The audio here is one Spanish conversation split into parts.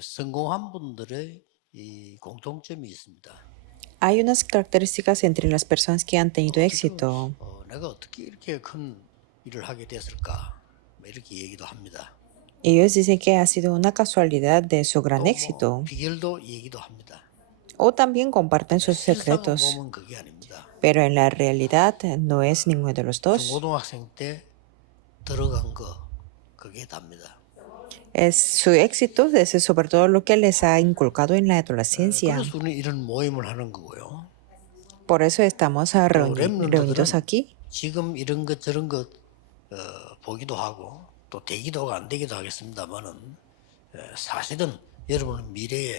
성공한 분들의 이 공통점이 있습니다. Hay unas características entre las personas que han tenido 지금 éxito. 내가 어떻게 이렇게 큰 일을 하게 됐을까? 뭐 이렇게 얘기도 합니다. Ellos dicen que ha sido una casualidad de su gran 또 éxito. 비결도 얘기도 합니다. O también comparten sus 실상 secretos. 보면 그게 아닙니다. Pero en la realidad no es ninguno de los dos. 중고등학생 때 들어간 거 그게 답니다. Es su éxito es sobre todo lo que les ha inculcado en la adolescencia. 그래서 우리는 이런 모임을 하는 거고요. Por eso estamos 또 reunidos 랩런트들은 aquí. 지금 이런 것 저런 것 보기도 하고 또 되기도 하고 안 되기도 하겠습니다만은 사실은 여러분은 미래에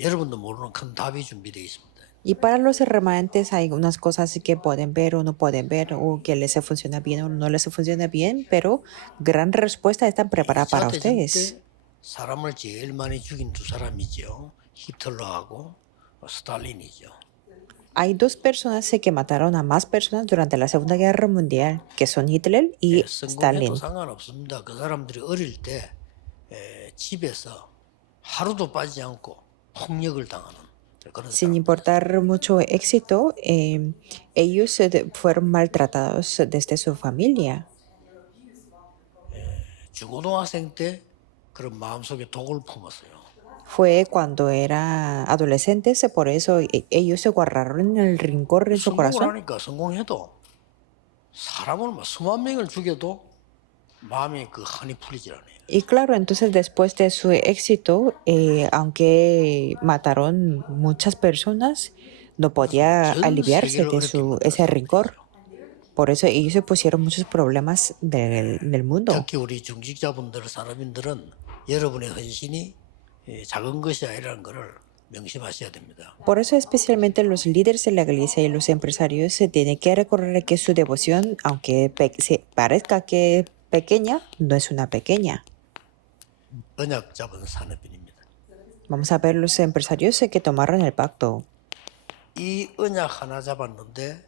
여러분도 모르는 큰 답이 준비되어 있습니다. Y para los remanentes hay unas cosas que pueden ver o no pueden ver, o que les funciona bien o no les funciona bien, pero gran respuesta están preparadas para 2차 대전 ustedes. 때 사람을 제일 많이 죽인 두 사람이죠. 히틀러하고 스탈린이죠. Hay dos personas que mataron a más personas durante la Segunda Guerra Mundial, que son Hitler y Stalin. 성공해도 상관없습니다. 그 사람들이 어릴 때 집에서 하루도 빠지지 않고 폭력을 당하는 그런 Sin 사람. importar mucho éxito, ellos fueron maltratados desde su familia. 중고등학생 때 그런 마음속에 독을 품었어요. Fue cuando era adolescentes, por eso ellos se guardaron el rencor en su 성공을 corazón. 하니까 성공해도 사람을 막 수만 명을 죽여도 마음이 그 한이 풀리질 않아요. Y claro, entonces después de su éxito, aunque mataron muchas personas, no podía 전 aliviarse 세계를 de 어렵게 ese 만든 rencor. 사람들이죠. Por eso ellos se pusieron muchos problemas del mundo. 특히 우리 중직자분들, 산업인들은 여러분의 헌신이 작은 것이 아니라는 것을 명심하셔야 됩니다. Por eso especialmente los líderes de la iglesia y los empresarios se tienen que recordar que su devoción, aunque parezca que pequeña, no es una pequeña. 언약 잡은 산업인입니다. Vamos a ver los empresarios que tomaron el pacto. 이 언약 하나 잡았는데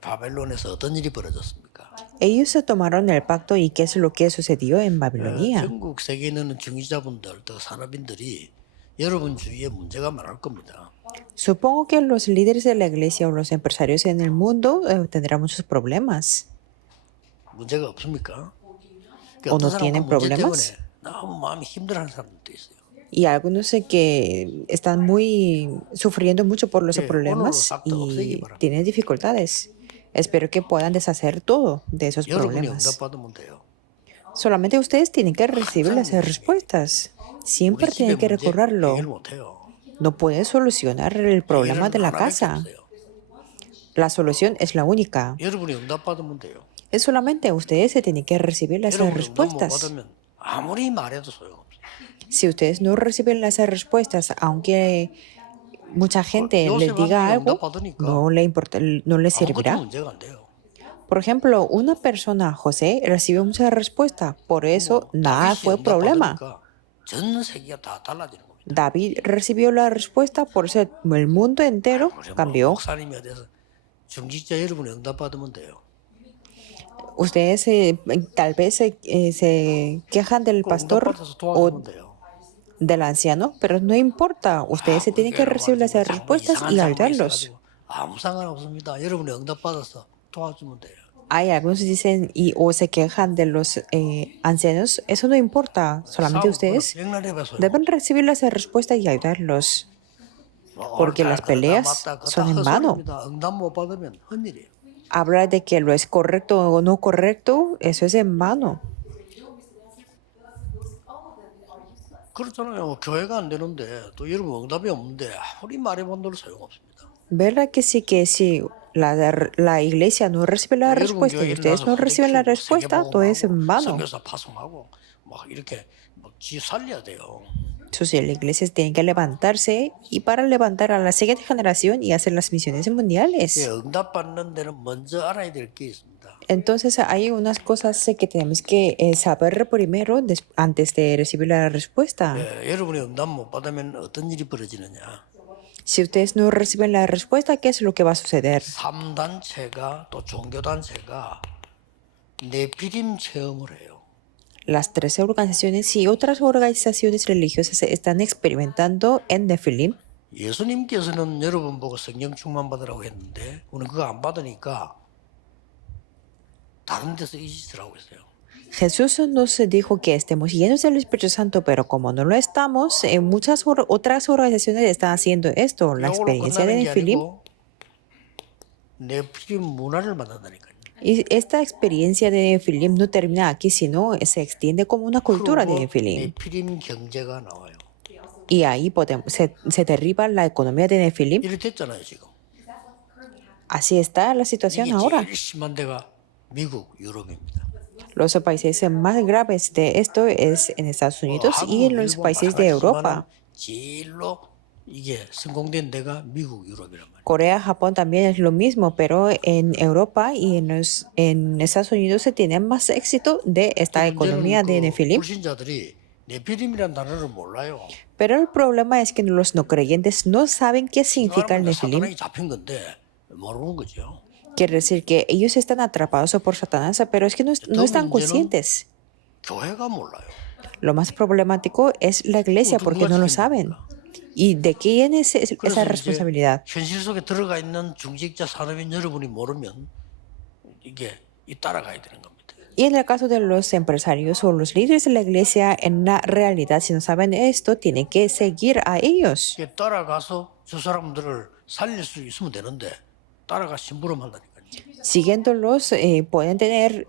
바벨론에서 어떤 일이 벌어졌습니까? Ellos se tomaron el pacto y ¿qué es lo que sucedió en Babilonia? 전국 세계에 있는 중직자분들, 또 산업인들이 여러분 주위에 문제가 많을 겁니다. Supongo que los líderes de la iglesia o los empresarios en el mundo tendrán muchos problemas. 문제가 없습니까? ¿O no tienen 문제 때문에 problemas? 너무 마음이 힘들어하는 사람들도 있어요. Y algunos que están sufriendo mucho por los problemas y tienen dificultades. Espero que puedan deshacer todo de esos 여러분이 problemas. 응답받으면 돼요. Solamente ustedes tienen que recibir las respuestas. Siempre 우리 집의 tienen que 문제 recordarlo. 해결 못해요. No pueden solucionar el problema de la 하나밖에 casa. 없어요. La solución es la única. 여러분이 응답받으면 돼요. Es solamente ustedes se tienen que recibir las 여러분이 응답 못 respuestas. 받으면 아무리 말해도 소용없어요. Si ustedes no reciben las respuestas, aunque mucha gente les diga algo, no le importa, no les 아무것도 servirá. 문제가 안 돼요. Por ejemplo, una persona, José, recibió mucha respuesta, por eso nada 다윗이 fue problema. 응답받으니까 전 세계가 다 달라지는 겁니다. David recibió la respuesta, por eso el mundo entero cambió. 목사님이 어디서 중직자 여러분이 응답받으면 돼요. Ustedes tal vez se quejan del pastor 응답받아서 o 도와주면 돼요. del anciano, pero no importa. Ustedes se tienen que recibir las respuestas y ayudarlos. 아무 상관없습니다. 여러분이 응답받아서 도와주면 돼요. Hay algunos que dicen o se quejan de los ancianos. Eso no importa. Solamente ustedes deben recibir las respuestas y ayudarlos. Porque las peleas son en vano. 응답 못 받으면 헛일이에요. Hablar de que lo es correcto o no correcto, eso es en vano. 그렇잖아요. 교회가 안 되는데 또 여러분 응답이 없는데 아무리 말해본들 소용없습니다. ¿Verdad que si la iglesia no recibe la respuesta y ustedes no reciben la respuesta, todo es en vano? 선교사 파송하고 막 이렇게 지 살려야 돼요. Entonces, las iglesias tienen que levantarse y para levantar a la siguiente generación y hacer las misiones mundiales. 응답받는 데는 먼저 알아야 될 게 있습니다. Entonces hay unas cosas que tenemos que saber primero antes de recibir la respuesta. 여러분이 응답 못 받으면 어떤 일이 벌어지느냐. Si ustedes no reciben la respuesta, ¿qué es lo que va a suceder? 3단체가 또 종교단체가 내피림 체험을 해요. Las 13 organizaciones y otras organizaciones religiosas están experimentando en Nefilim. 예수님께서는 여러분 보고 성령 충만 받으라고 했는데 우리는 그거 안 받으니까 다른 데서 이 짓을 하고 있어요. Jesús nos dijo que estemos llenos del Espíritu Santo, pero como no lo estamos, muchas otras organizaciones están haciendo esto. La 이걸로 experiencia de 끝나는 게 Nefilim. 아니고 네피림 문화를 만든다니까요. Y esta experiencia de Nefilim no termina aquí, sino se extiende como una cultura de 그리고 Nefilim. 네피림 경제가 나와요. Y ahí se derriba la economía de Nefilim. 이렇게 됐잖아요 지금. Así está la situación 이게 ahora. 제일 심한 데가 미국, 유럽입니다. Los países más graves de esto es en Estados Unidos y en los países de Europa. 제일로 이게 성공된 데가 미국, 유럽이란 말이에요. Corea, Japón también es lo mismo, pero en Europa y en Estados Unidos se tiene más éxito de esta economía de Nefilim. 불신자들이 네피림이란 단어를 몰라요. Pero el problema es que los no creyentes no saben qué significa el Nefilim. 사탄이 잡힌 건데 모르는 거죠. Quiere decir que ellos están atrapados por Satanás, pero es que no están conscientes. 교회가 몰라요. Lo más problemático es la iglesia porque no lo saben. ¿Y de quién es esa 그래서 responsabilidad? 이제 현실 속에 들어가 있는 중직자 산업인 여러분이 모르면 이게 따라가야 되는 겁니다. Y en el caso de los empresarios o los líderes de la iglesia, en la realidad, si no saben esto, tienen que seguir a ellos. 이게 따라가서 저 사람들을 살릴 수 있으면 되는데 따라가 심부름한다니까요. Siguiéndolos, pueden tener,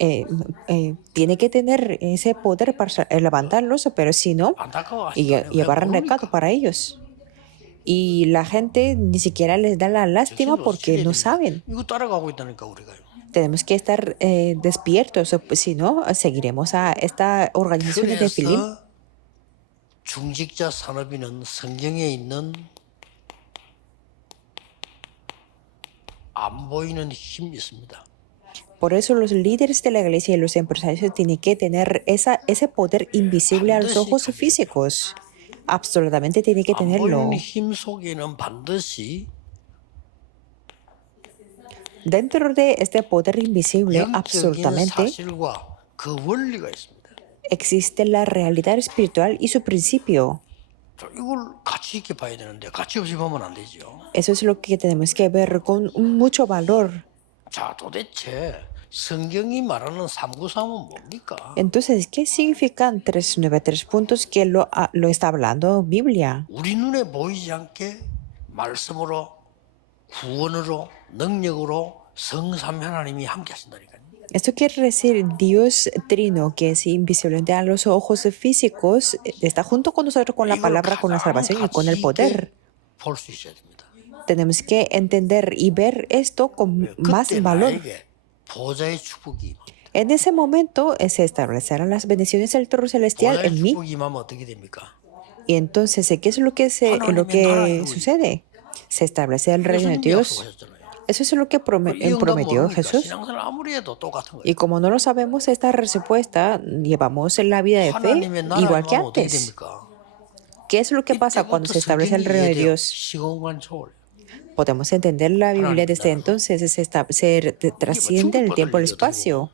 tiene que tener ese poder para levantarlos, pero si no, 안타까워하시잖아요. llevar un recado para ellos. Y la gente ni siquiera les da la lástima porque no saben. 이거 따라가고 있다니까 우리가요. Tenemos que estar despiertos, si no, seguiremos a esta organización de Nefilim. 그래서 중직자 산업인은 성경에 있는 안 보이는 힘이 있습니다. Por eso los líderes de la iglesia y los empresarios tienen que tener ese poder invisible a los ojos físicos. Absolutamente tienen que 안 tenerlo. 보이는 힘 속에는 반드시 Dentro de este poder invisible, 영적인 absolutamente, 사실과 그 원리가 있습니다. existe la realidad espiritual y su principio. 자, 이걸 가치 있게 봐야 되는데 가치 없이 보면 안 되죠. Eso es lo que tenemos que ver con mucho valor. 자, 도대체 성경이 말하는 393은 뭡니까? Entonces, ¿qué significan 393 puntos que lo está hablando Biblia? 우리 눈에 보이지 않게 말씀으로 구원으로 능력으로 성삼 하나님이 함께 하신다니까요. Esto quiere decir Dios Trino, que es invisible a los ojos físicos, está junto con nosotros con la palabra, con la salvación y con el poder. 볼 수 있어야 됩니다. Tenemos que entender y ver esto con más 그때 valor. 나에게 보좌의 축복이 임합니다. En ese momento se establecerán las bendiciones del trono celestial 보좌의 en mí. 축복이 임하면 어떻게 됩니까? Y entonces, ¿qué es lo que sucede? Se establece el reino de 예수님이 Dios. 약속하셨잖아요. Eso es lo que 이 응답 prometió 모르니까 Jesús. 신앙생활 아무리 해도 똑같은 거예요. Y como no lo sabemos, esta respuesta llevamos en la vida de fe 하나님의 나라 igual que 임하면 어떻게 antes. 됩니까? ¿Qué es lo que pasa cuando se establece el reino de Dios? 시공간 초월. Podemos entender la Biblia desde entonces, se trasciende el tiempo y el espacio.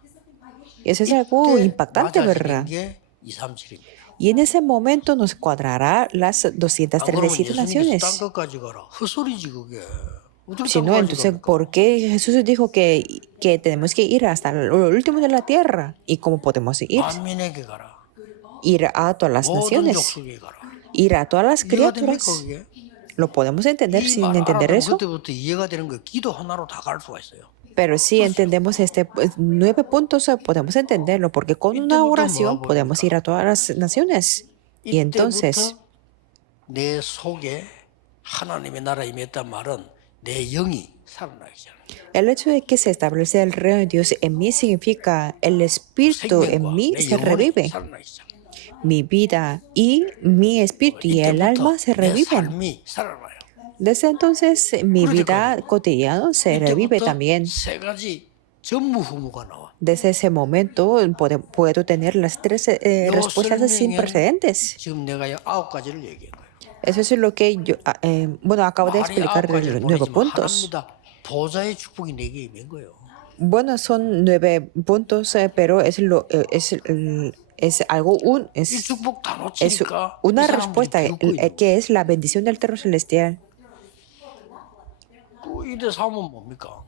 Eso es algo impactante, ¿verdad? 게 237입니다. Y en ese momento nos cuadrará las 안 그러면 237 예수님께서 naciones. 딴 것까지 가라. 헛소리지 그게. 어떻게 Si 딴 no, 것까지 entonces, 갑니까? ¿por qué Jesús dijo que tenemos que ir hasta lo último de la tierra? ¿Y cómo podemos ir? 만민에게 가라. Ir a todas las 모든 naciones, 족속에 가라. ir a todas las 이해가 됩니까 criaturas. 그게? ¿Lo podemos entender sin entender eso? 그때부터 이해가 되는 거 기도 하나로 다 갈 수가 있어요. Pero si entendemos 9 puntos, podemos entenderlo, porque con una oración podemos ir a todas las naciones. Y entonces, 이때부터 내 속에 하나님의 나라 임했단 말은 내 영이 살아나기 시작합니다. el hecho de que se establece el reino de Dios en mí significa el espíritu en 생명과 mí 내 se 영혼이 revive. 살아나기 시작합니다. Mi vida y mi espíritu y el alma se 내 reviven. 삶이 살아나요. Desde entonces, mi vida cotidiana se revive 이때부터 también. 세 가지 전무후무가 나와. Desde ese momento puedo tener las 3 respuestas sin precedentes. 지금 내가 9가지를 얘기한 거예요. Eso es lo que yo, acabo de 말이 explicar de 9가지를 los 9 보내지만 puntos. 하나입니다. 보좌의 축복이 내게 임한 거예요. Bueno, son 9 puntos, pero es es algo, 이 축복 다 es 놓치니까 이 una 사람들이 respuesta 비웃고 있는 거예요. que es la bendición del trono celestial. 그 이대 3은 뭡니까?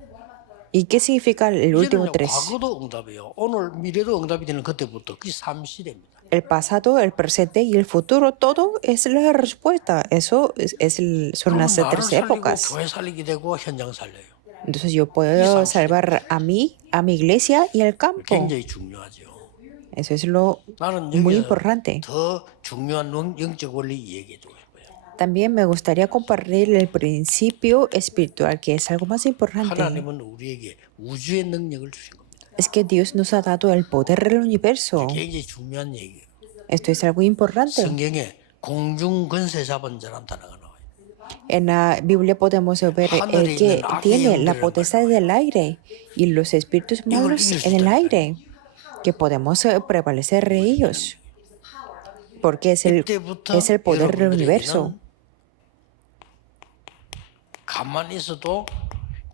¿Y qué significa el último 이제는요 3? 과거도 응답이에요. 오늘 미래도 응답이 되는 그때부터 그게 3시대입니다. El pasado, el presente y el futuro, todo es la respuesta. Eso son las 나를 tres 살리고 épocas. 교회 살리게 되고 현장 살려요. Entonces yo puedo salvar a mí, a mi iglesia y al campo. 굉장히 중요하죠. Eso es lo 나는 muy 여기서 importante. 더 중요한 영적 원리 얘기해 주고 싶어요. También me gustaría compartir el principio espiritual, que es algo más importante. 하나님은 우리에게 우주의 능력을 주신 겁니다. Es que Dios nos ha dado el poder del universo. 굉장히 중요한 얘기예요. Esto es algo importante. 성경에 공중 권세 잡은 자란 단어가 나와요. En la Biblia podemos ver el que tiene la potestad del aire y los espíritus malos en el aire, que podemos prevalecer de ellos, porque es el poder del universo. 가만히 있어도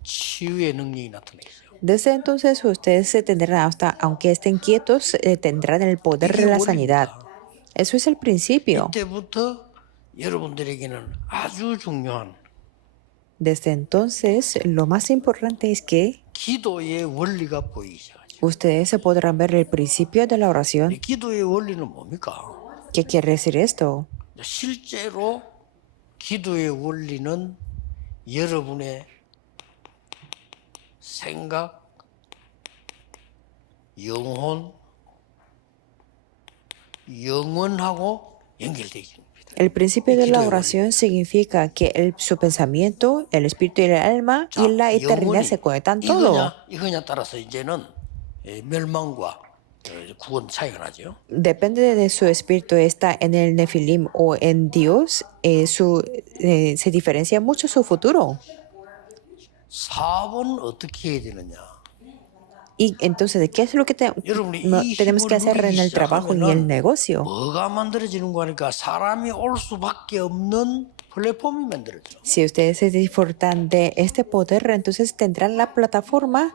치유의 능력이 나타나 있어요. Desde entonces ustedes se tendrán, hasta aunque estén quietos, tendrán el poder de la sanidad. Eso es el principio. 이때부터 여러분들에게는 아주 중요한 Desde entonces, lo más importante es que 기도의 원리가 보이기 시작하죠. ustedes se podrán ver el principio de la oración. 이 기도의 원리는 뭡니까? ¿Qué quiere decir esto? 실제로 기도의 원리는 여러분의 생각, 영혼, 영원하고 연결되어 있습니다. El principio de la oración significa que su pensamiento, el espíritu y el alma y la eternidad se conectan todo. 이거냐 따라서 이제는 멸망과 구원 차이가 나죠. Depende de su espíritu, está en el Nefilim o en Dios, se diferencia mucho su futuro. 사업은 어떻게 해야 되느냐? Y entonces, ¿qué es lo que tenemos que hacer en el trabajo y el negocio? 뭐가 만들어지는 거니까 사람이 올 수밖에 없는 플랫폼이 만들어져. Si ustedes se disfrutan de este poder, entonces tendrán la plataforma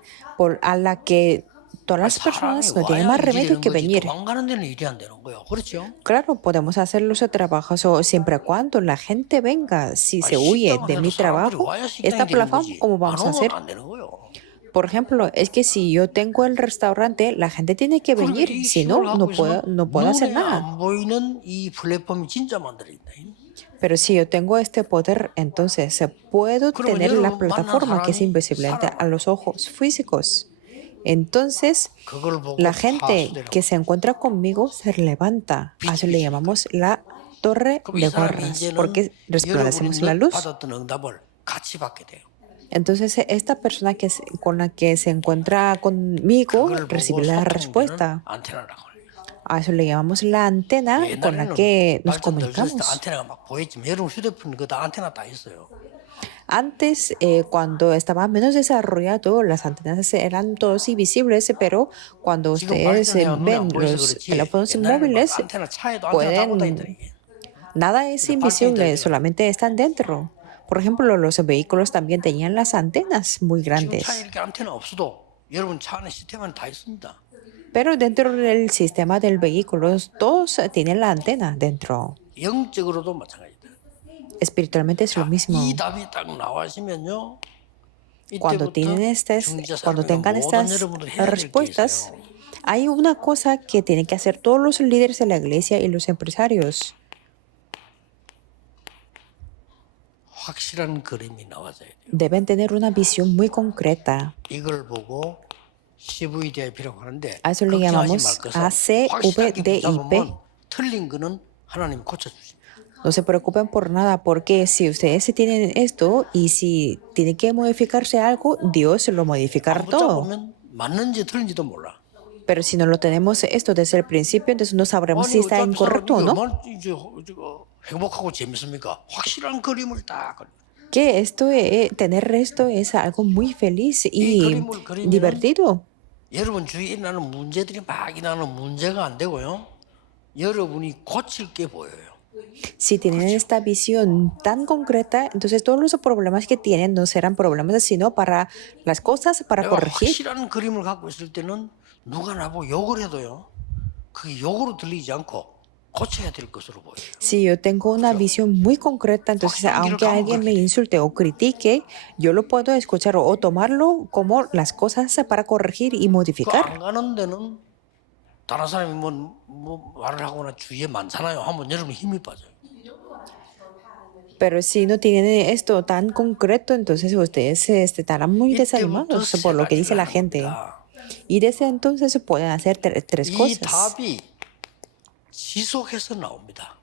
a la que todas las personas no tienen más remedio que venir. 도망가는 데는 일이 안 되는 거예요. 그렇죠? Claro, podemos hacer los trabajos siempre y cuando la gente venga. Si se huye de mi trabajo, esta plataforma, ¿cómo vamos a hacer? 안 되는 거예요. Por ejemplo, es que si yo tengo el restaurante, la gente tiene que venir. Si no, no puedo hacer nada. 안 보이는 이 플랫폼이 진짜 만들어진다. Pero si yo tengo este poder, entonces puedo tener la plataforma que es invisible a los ojos físicos. Entonces, la gente que se encuentra conmigo se levanta. A eso le llamamos la torre de guardas, porque resplandecemos la luz. 받았던 응답을 같이 받게 돼요. Entonces, esta persona con la que se encuentra conmigo recibe la respuesta. 안테나라고 해요. A eso le llamamos la antena con la que nos comunicamos. 안테나가 막 보였지만 여러분 휴대폰 그다 안테나 다 있어요. Antes, cuando estaba menos desarrollado, las antenas eran todos invisibles, pero cuando ustedes ven los teléfonos móviles, nada es invisible, solamente están dentro. Por ejemplo, los vehículos también tenían las antenas muy grandes. Pero dentro del sistema del vehículo, todos tienen la antena dentro. 영적으로도 마찬가지다. Espiritualmente es lo mismo. 이 답이 딱 나와시면요. Cuando tengan estas respuestas, hay una cosa que tienen que hacer todos los líderes de la iglesia y los empresarios. 확실한 그림이 나와줘야 돼요. Deben tener una visión muy concreta. 이걸 보고 CVDIP라고 하는데 A eso le llamamos ACVDIP. 틀린 거는 하나님 고쳐주십니다. No se preocupen por nada, porque si ustedes tienen esto y si tiene que modificarse algo, Dios lo modificará todo. 맞는지 틀린지도 몰라. Pero si no lo tenemos esto desde el principio, entonces no sabremos si está incorrecto o no. 행복하고 재밌습니까? 확실한 그림을 딱. Que tener esto es algo muy feliz y divertido. 여러분 주위에 일어나는 문제들이 막 일어나는 문제가 안 되고요. 여러분이 고칠 게 보여요. Si tienen esta visión tan concreta, entonces todos los problemas que tienen no serán problemas, sino para las cosas para corregir. 확실한 그림을 갖고 있을 때는 누가 나보고 욕을 해도요. 그게 욕으로 들리지 않고 고쳐야 될 것으로 보여요. Si yo tengo una visión muy concreta, entonces aunque alguien me insulte o critique, yo lo puedo escuchar o tomarlo como las cosas para corregir y 그 modificar. 안 가는 데는 다른 사람이 뭐 말을 하거나 주위에 많잖아요. 하면 여러분 힘이 빠져요. Pero si no tienen esto tan concreto, entonces ustedes estarán muy 이때부터 desanimados 세 por lo que dice 가지를 la 하는 gente. 겁니다. Y desde entonces se pueden hacer tres 이 cosas. 답이 지속해서 나옵니다.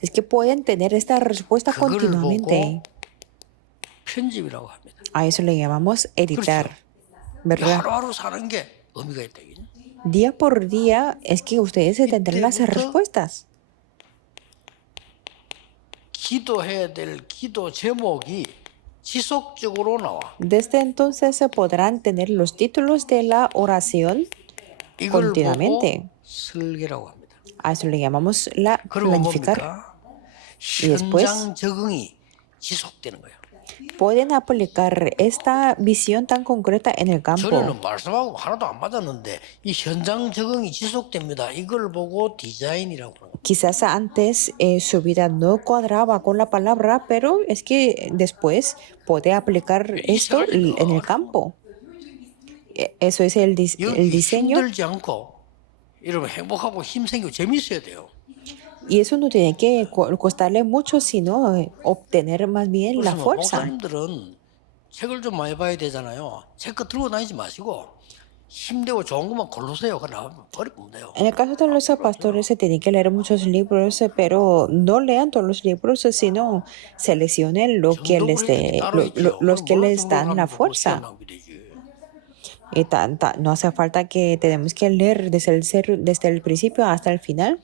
Es que pueden tener esta respuesta 그걸 continuamente. 보고 편집이라고 합니다. A eso le llamamos editar, ¿verdad? 하루하루 사는 게 의미가 있다. Día por día es que ustedes tendrán las respuestas. 기도해야 될 기도 제목이 지속적으로 나와. Desde entonces se podrán tener los títulos de la oración 이걸 보고 continuamente. 설계라고 합니다. A eso le llamamos la 그리고 planificar. 뭡니까? Y después 현장 적응이 지속되는 거예요. pueden aplicar esta visión tan concreta en el campo. 전에는 말씀하고 하나도 안 맞았는데 이 현장 적응이 지속됩니다. 이걸 보고 디자인이라고 하는 거예요. Quizás antes su vida no cuadraba con la palabra, pero es que después puede aplicar esto en el campo. Eso es el diseño. 힘들지 않고 이러면 행복하고 힘생기고 재밌어야 돼요. Y eso no tiene que costarle mucho, sino obtener más bien la 그래서 fuerza. 목사님들은 책을 좀 많이 봐야 되잖아요. 책 들고 다니지 마시고 힘들고 좋은 것만 고르세요. 그러면 버리면 돼요. En el caso de los pastores se tienen que leer muchos libros, pero no lean todos los libros, sino seleccionen lo que les los que les dan la fuerza. Y no hace falta que tenemos que leer desde el principio hasta el final.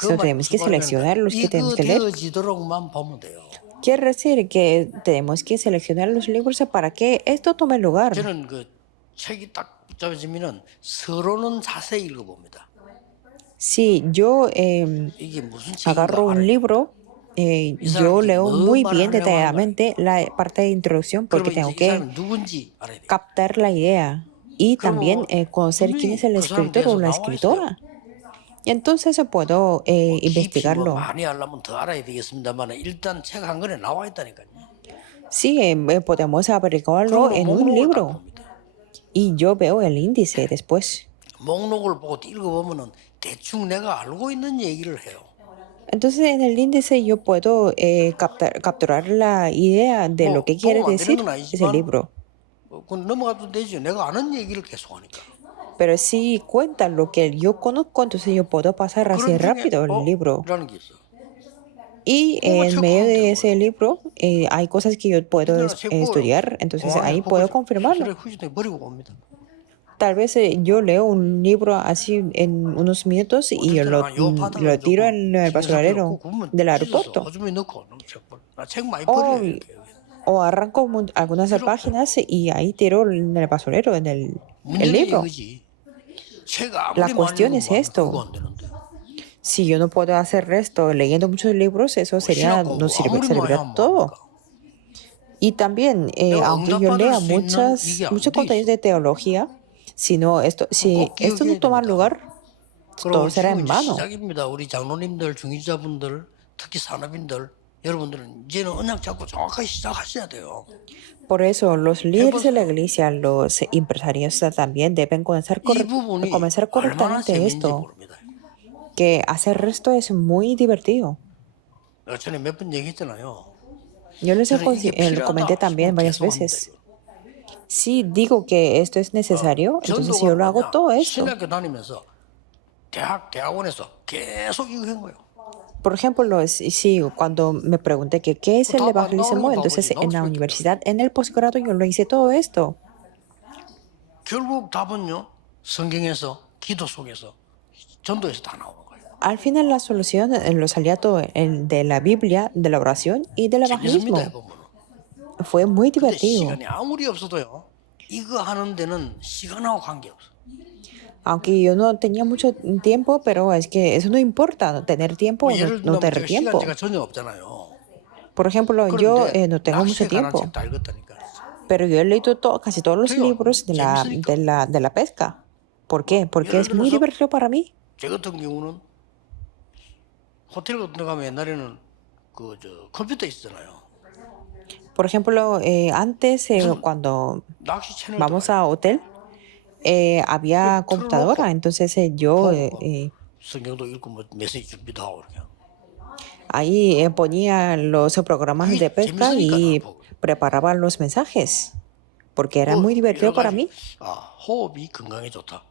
Solo tenemos que seleccionar los que tenemos que leer. 되어지도록만 보면 돼요. Quiere decir que tenemos que seleccionar los libros para que esto tome lugar. 저는 그 책이 딱 붙잡혀지면은 서론은 자세히 읽어봅니다. Si yo 이게 무슨 책인가 agarro un 알아요. libro, yo leo muy bien detalladamente la parte de introducción porque 그러면 tengo 이제 이 que 사람이 누군지 알아야 돼요. captar la idea y también conocer quién es el escritor o la escritora. Y entonces puedo 깊이 뭐 investigarlo. 많이 알려면 더 알아야 되겠습니다만 일단 책 한 권에 나와 있다니까요. Sí, podemos averiguarlo en un libro. Y yo veo el índice después. 목록을 보고 읽어보면은 대충 내가 알고 있는 얘기를 해요. Entonces en el índice yo puedo capturar la idea de lo que quiere decir ese libro. 그건 넘어가도 되죠. 내가 아는 얘기를 계속 하니까. Pero si cuenta lo que yo conozco, entonces yo puedo pasar así rápido el libro. 라는 게 있어. Y en medio de ese libro hay cosas que yo puedo estudiar, entonces ahí puedo confirmarlo. 버리고 봅니다. Tal vez yo leo un libro así en unos minutos y yo lo tiro en el basurero del aeropuerto. 책 많이 버려요. 이렇게. O arranco algunas páginas y ahí tiro en el basurero, en el 문제는 libro. 이거지. 책 아무리 La 많이 cuestión es 읽으면 esto. 그거 안 되는데. Si yo no puedo hacer esto leyendo muchos libros, eso sería, no serviría todo. Y también, aunque yo lea muchos contenidos de teología, si esto no toma lugar, todo será en vano. 시작입니다. 우리 장로님들, 중위자분들, 특히 산업인들, 여러분들은 이제는 언약 잡고 정확하게 시작하셔야 돼요. Por eso, los líderes de la iglesia, los empresarios también deben comenzar 이 부분이 얼마나 correctamente 재미있는지 esto. 모릅니다. Que hacer esto es muy divertido. 전에 몇 번 얘기했잖아요. Yo les lo comenté también varias veces. Si digo que esto es necesario, entonces yo lo hago todo esto. 신학교 다니면서 대학원에서 계속 이거 한 거예요. Por ejemplo, si cuando me pregunté que qué es el evangelismo, entonces en la universidad, en el posgrado, yo lo hice todo esto. 결국 답은요. 성경에서 기도 속에서 전도에서 다 나오는 거예요. Al final la solución lo salía todo de la Biblia, de la oración y del evangelismo. 재밌습니다 해보면. Fue muy 근데 divertido. 시간이 아무리 없어도요. 이거 하는 데는 시간하고 관계없어. Aunque yo no tenía mucho tiempo, pero es que eso no importa, tener tiempo o 예를 no 들면 tener tiempo. 시간제가 전혀 없잖아요. Por ejemplo, yo 그런데 no tengo mucho 낚시에 관한 tiempo, 책다 읽었다니까. pero yo he leído casi todos los Digo, libros de la pesca. ¿Por qué? Porque es muy divertido para mí. 제 같은 경우는 호텔 같은 데 가면 옛날에는 컴퓨터 있었잖아요. Por ejemplo, antes, cuando 낚시 채널도 vamos 알고 a hotel, había computadora, entonces yo 성경도 읽고 뭐 메시지 준비도 하고 이렇게. ahí ponía los programas de pesca 재밌으니까 나는 y 보고. preparaba los mensajes, porque era muy 여러 divertido para 가지 mí. 호흡이 건강에 좋다.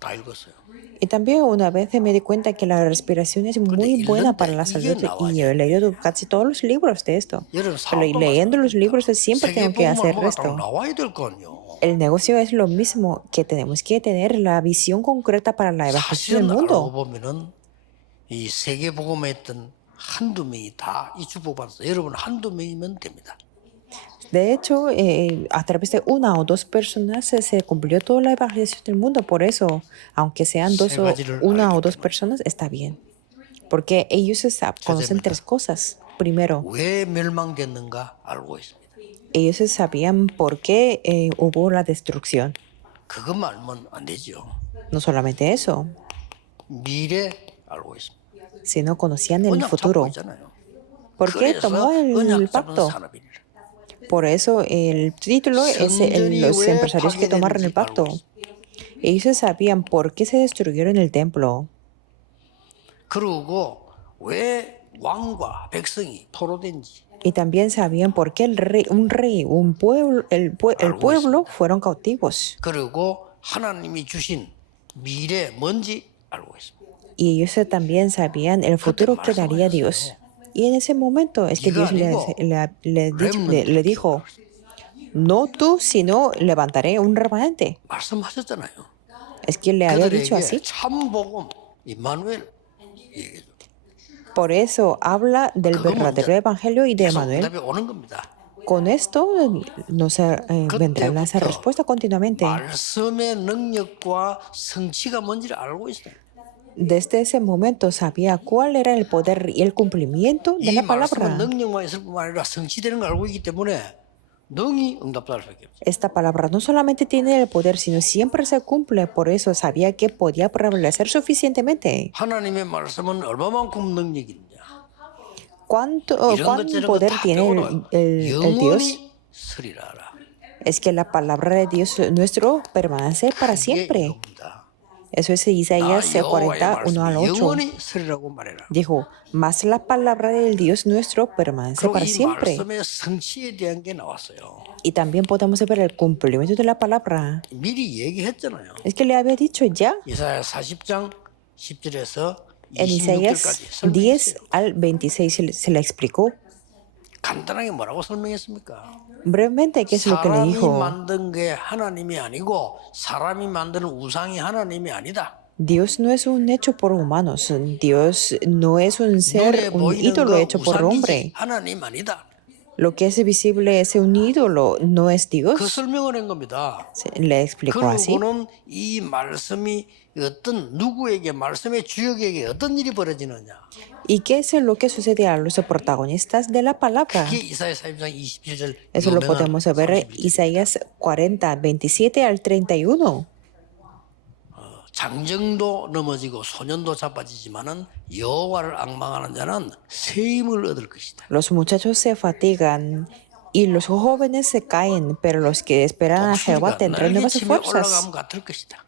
다 읽었어요. Y también una vez me di cuenta que la respiración es muy buena para la salud y yo he leído casi todos los libros de esto. 여러분 Pero 사업도 leyendo los libros siempre tengo que 세계복음을 hacer 뭐가 딱 esto. 나와야 될 거 아니에요. El negocio es lo mismo, que tenemos que tener la visión concreta para la evangelización del 사실은 알고 mundo. 보면은 이 세계복음에 있던 한두 명이 다 이 축복받았어요. 여러분 한두 명이면 됩니다. De hecho, a través de una o dos personas se cumplió toda la evangelización del mundo. Por eso, aunque sean una o dos personas, está bien. Porque ellos conocen tres cosas. Primero, 왜 멸망됐는가 알고 있습니다. ellos sabían por qué hubo la destrucción. 그것만 알면 안 되죠. No solamente eso, 미래 알고 있습니다. sino conocían el 언약 잡고 futuro. 있잖아요. ¿Por qué tomó el 언약 잡은 pacto? 산업이라. Por eso el título es los empresarios que tomaron el pacto. Ellos sabían por qué se destruyeron el templo. 그리고 왜 왕과 백성이 포로된지. Y también sabían por qué un pueblo, el pueblo fueron cautivos. 그리고 하나님이 주신 미래 뭔지 알고 있습니다. Y ellos también sabían el futuro que daría Dios. Y en ese momento es que Dios le dijo, no tú, sino levantaré un remanente. 말씀하셨잖아요. Es que le había dicho 그들에게 así. 참복음 임마누엘 얘기해줘. Por eso habla del verdadero evangelio y de 계속 Emanuel. 응답이 오는 겁니다. Con esto nos vendrá esa respuesta continuamente. 말씀의 능력과 성취가 뭔지를 알고 있어요. Desde ese momento sabía cuál era el poder y el cumplimiento de 이 la 말씀은 palabra. 능력만 있을 뿐만 아니라 성취되는 걸 알고 있기 때문에 능히 응답할 수밖에 없어요. Esta palabra no solamente tiene el poder, sino siempre se cumple. Por eso sabía que podía prevalecer suficientemente. 하나님의 말씀은 얼마만큼 능력이 있냐. ¿Cuán 이런 것저런 poder 거다 tiene 배우러 el Dios? 영원히 서리라라. Es que la palabra de Dios nuestro permanece para 이게 siempre. 이겁니다. Eso es 나 Isaías 여호와의 41 al 말씀이 8. 영원히 서리라고 말해라. Dijo, mas la palabra del Dios nuestro permanece 그리고 para 이 siempre. 말씀의 성취에 대한 게 나왔어요. Y también podemos ver el cumplimiento de la palabra. 미리 얘기했잖아요. Es que le había dicho ya 이사야 40장 10절에서 en 26절까지 Isaías 10 설명했어요. al 26 se le explicó. 간단하게 뭐라고 설명했습니까? Brevemente, ¿qué es lo que le 사람이 dijo? 만든 게 하나님이 아니고 사람이 만드는 우상이 하나님이 아니다. Dios no es un hecho por humanos. Dios no es un 눈에 ser, un 보이는 ídolo 거 hecho por hombre. 우상이지 하나님 아니다. Lo que es visible es un ídolo, no es 그 Dios. 설명을 한 겁니다. Le explicó así. 그리고는 이 말씀이 어떤 누구에게 말씀의 주역에게 어떤 일이 벌어지느냐. ¿Y qué es lo que sucede a los protagonistas de la palabra? 그게 이사야 40장 27절 Eso lo podemos ver en Isaías 40, 27 al 31. 장정도 넘어지고 소년도 자빠지지만은 여호와를 앙망하는 자는 새 힘을 얻을 것이다. Los muchachos se fatigan y los jóvenes se caen, pero los que esperan a Jehová 독수리가 tendrán nuevas 날개침에 fuerzas 올라가면 같을 것이다.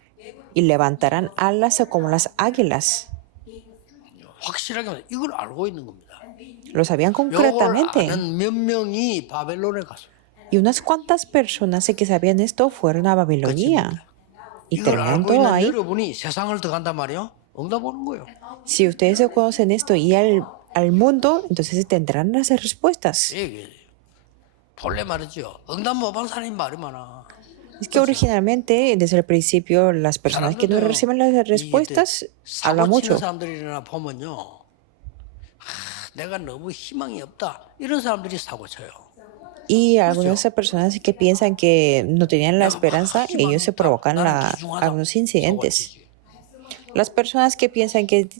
y levantarán alas como las águilas. 확실하게 이걸 알고 있는 겁니다. Lo sabían 이걸 concretamente. 아는 몇 명이 바벨론에 갔어요. Y unas cuantas personas que sabían esto fueron a Babilonia. Y 이걸 알고 terminando 있는 ahí, 여러분이 세상을 더 간단 말이에요. 응답 오는 거예요. si ustedes conocen esto y al mundo, entonces tendrán las respuestas. 이게 본래 말이죠. 응답 못 받은 사람이 말이 많아. Es que originalmente, desde el principio, las personas que no reciben las respuestas hablan 사고 치는 mucho. 사람들이나 보면요. 내가 너무 희망이 없다. 이런 사람들이 사고 쳐요. Y algunas personas que piensan que no tenían la esperanza, ellos se provocan algunos incidentes. Las personas que piensan que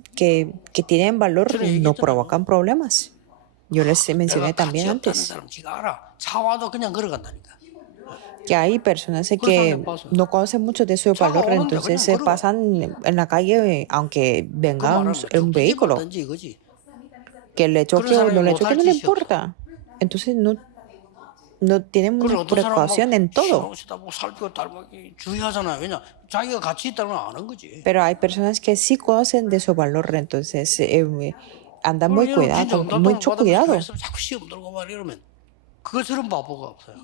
tienen valor no provocan problemas. Yo les mencioné también antes. 사람 지가 알아. 차 와도 그냥 걸어간다니까. que hay personas que no conocen mucho de su valor, entonces se pasan en la calle aunque venga un vehículo, 뒤집어든지 이거지. que le choque o no le choque, no le importa. Entonces no tienen 그래 una 어떤 사람은 precaución en todo. 시다 뭐 살피고 닮기 주의하잖아요. 왜냐 자기가 가치 있다는 걸 아는 거지. Pero hay personas que sí conocen de su valor, entonces andan muy cuidado, con mucho cuidado. 자꾸 시험 들고 말 이러면 그것처럼 바보가 없어요.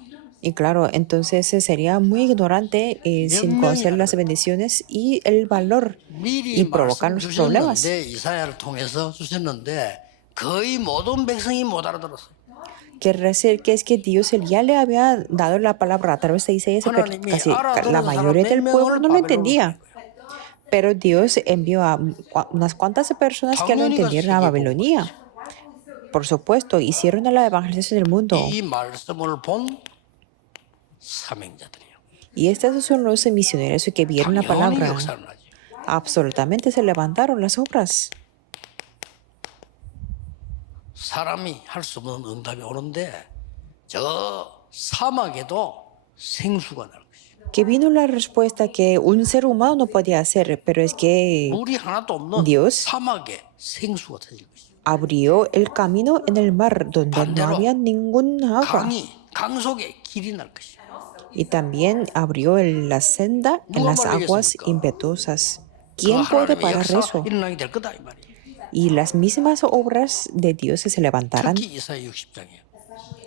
Y claro, entonces sería muy ignorante sin conocer las bendiciones y el valor 미리 y provocar 말씀 los problemas. 주셨는데 이사야를 통해서 주셨는데 거의 모든 백성이 못 알아들었어요. Que es que Dios ya le había dado la palabra a través de Isaías, pero casi la mayoría del pueblo no lo entendía. Pero Dios envió a unas cuantas personas que lo entendieron a Babilonia. Por supuesto, hicieron la evangelización del mundo. 이 말씀을 본 사명자들이요. Y estos son los misioneros que vieron la 당연히 palabra. 역사를 하지. Absolutamente se levantaron las obras. 사람이 할 수 없는 응답이 오는데 저 사막에도 생수가 날 것이에요. Que vino la respuesta que un ser humano no podía hacer, pero es que 물이 하나도 없는 Dios 사막에 생수가 터질 것이에요. abrió el camino en el mar donde no había ninguna agua. 강 속에 길이 날 것이에요. Y también abrió la senda en las aguas impetuosas. ¿Quién puede parar eso? 일어나게 될 거다 이 말이에요. Y las mismas obras de Dios se levantarán. 특히 이사야 60장이에요.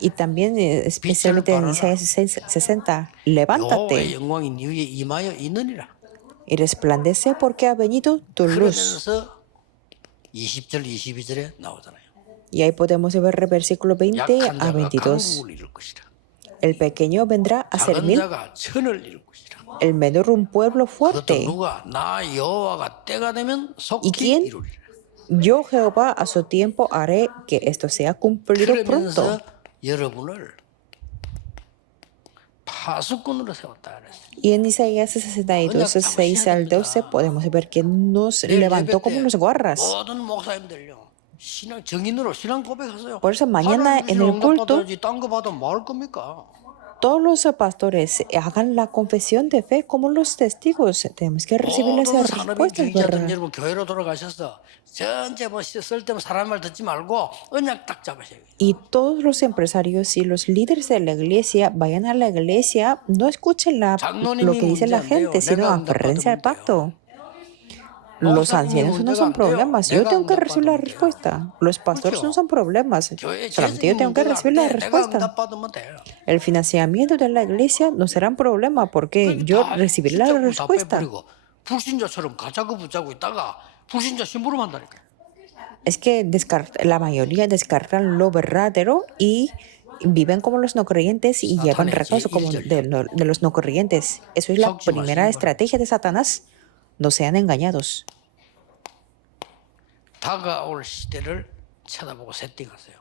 Y también especialmente en Isaías 60, levántate 여호와의 영광이 네 위에 임하여 있느니라. y resplandece porque ha venido tu luz. 그러면서 20절 22절에 나오잖아요. Y ahí podemos ver el versículo 20 약한 a 자가 22. 강국을 이룰 것이라. El pequeño vendrá a ser 작은 1000, 자가 천을 이룰 것이라. el menor un pueblo 그것도 fuerte. 누가 나 여호와가 때가 되면 속히 quién? 이루리라. Yo Jehová a su tiempo haré que esto sea cumplido pronto. 그러면서 여러분을 파수꾼으로 세웠다 그랬어요. Y en Isaías 62, 6 al 12 podemos ver que nos levantó como los guardas. 모든 목사님들요. 신앙 정인으로 신앙 고백하세요. Por eso mañana en el culto 딴거 받으면 뭐 할 겁니까? todos los pastores hagan la confesión de fe como los testigos. Tenemos que recibir las 모든 산업인 respuestas, 중직자들 ¿verdad? 여러분 교회로 돌아가셔서 전체 뭐 쓸데없는 사람 말 듣지 말고 언약 딱 잡으셔야 돼요. Y todos los empresarios y los líderes de la iglesia vayan a la iglesia, no escuchen lo que dice la gente, sino aférrense al pacto. Los ancianos no son problemas, yo tengo que recibir la respuesta. Los pastores no son problemas, solamente yo tengo que recibir la respuesta. 응답받으면 돼요. El financiamiento de la iglesia no será un problema porque yo recibiré la respuesta. 불신자처럼 가짜고 붙잡고 있다가 불신자 심부름 한다니까. Es que la mayoría descartan lo verdadero y viven como los no creyentes y llevan recados como de los no creyentes. Eso es la primera estrategia de Satanás. No sean engañados. 다가올 시대를 쳐다보고 세팅하세요.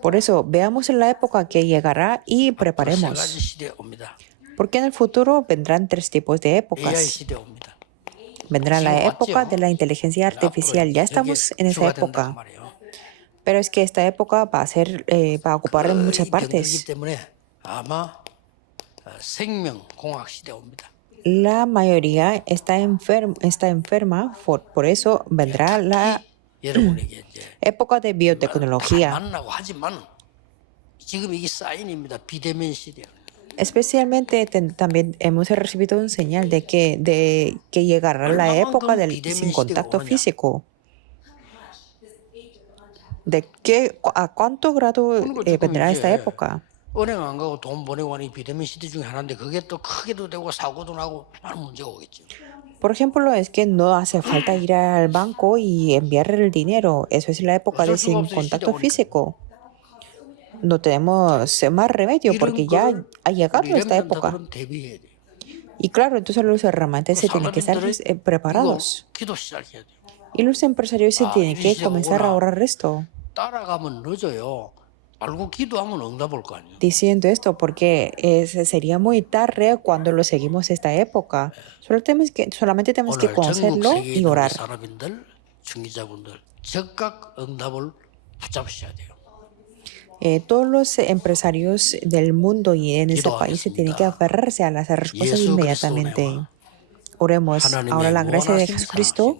Por eso, veamos en la época que llegará y 세 preparemos. 가지 시대 옵니다. Porque en el futuro vendrán 3 tipos de AI épocas. 시대 옵니다. Vendrá la época de la inteligencia artificial. Ya estamos en esa época. Pero es que esta época va a ocupar en muchas partes. 때문에 아마 생명공학 시대 옵니다. La mayoría está enferma, por eso vendrá la 여러분에게 이제 época de biotecnología. 만나고 하지만 지금 이게 사인입니다. 비대면 시대. Especialmente también hemos recibido un señal de que llegará la época sin contacto físico. ¿A cuánto grado vendrá esta época? 은행 안 가고 돈 보내고 하니 비대면 시대 중에 하나인데 그게 또 크게도 되고 사고도 나고 많은 문제가 오겠죠. Por ejemplo, es que no hace falta ir al banco y enviar el dinero. Eso es la época de sin contacto físico. No tenemos más remedio porque ya ha llegado esta época. Y claro, entonces los herramientas se tienen que estar preparados. Y los empresarios se tienen que comenzar a ahorrar esto. 따라가면 늦어요. 알고 기도하면 응답 올 거 아니에요. Diciendo esto porque sería muy tarde cuando lo seguimos esta época. Solamente tenemos que conocerlo y orar. 사람인들, 중기자분들 즉각 응답을 붙잡으셔야 돼요. Todos los empresarios del mundo y en este país se tienen que aferrarse a las respuestas inmediatamente. Oremos. Ahora la gracia de Jesucristo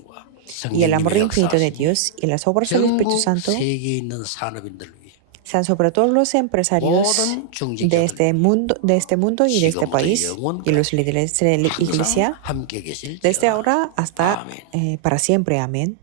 y el amor infinito de Dios y las obras del Espíritu Santo 세계에 있는 산업인들 위해 sean sobre todos los empresarios de este mundo y de este país y los líderes de la Iglesia 함께 계실지어다. desde ahora hasta 아멘. para siempre. Amén.